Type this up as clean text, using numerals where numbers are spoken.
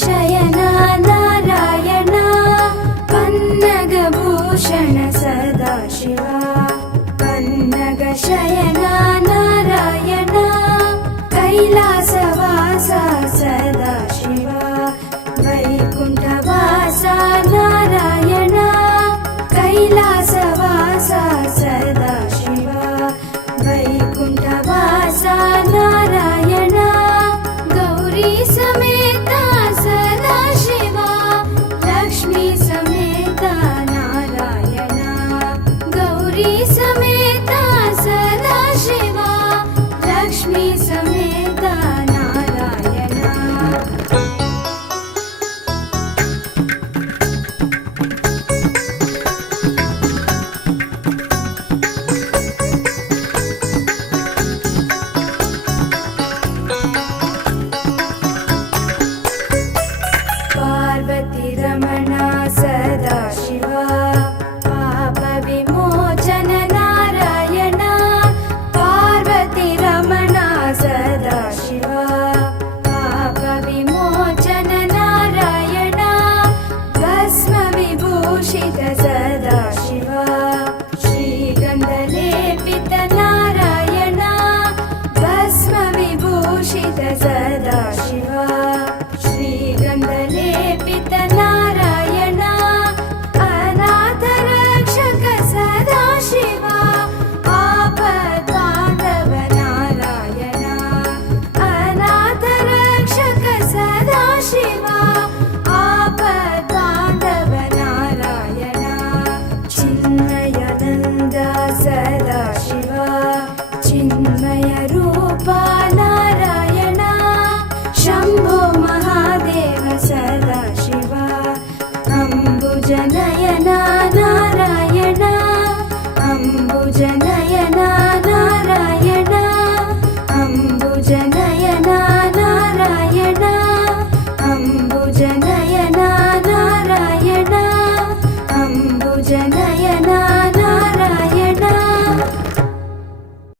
शयना नारायण पन्नगभूषण सदाशिवा पन्नग शयना नारायण कैलासवासा सदाशिवा वैकुण्ठवासा नारायण कैलासवासा सदाशिवा वैकुण्ठवासा नारायण गौरी समेता सदाशिवा लक्ष्मी समेता नारायण गौरी समेता सदाशिवा लक्ष्मी समेता नारायण पार्वती रमणा सदाशिवा पाप विमोचन नारायण पार्वती रमणा सदाशिवा पाप विमोचन नारायण भस्म विभूषित सदाशिवा श्रीगन्धलेपित नारायण भस्म विभूषित सदाशिवा श्रीगन्धलेपित नारायण अनाथ रक्षक सदाशिवा आपद्बान्धव नारायण अनाथ रक्षक सदाशिवा आपद्बान्धव नारायण चिन्मयानन्द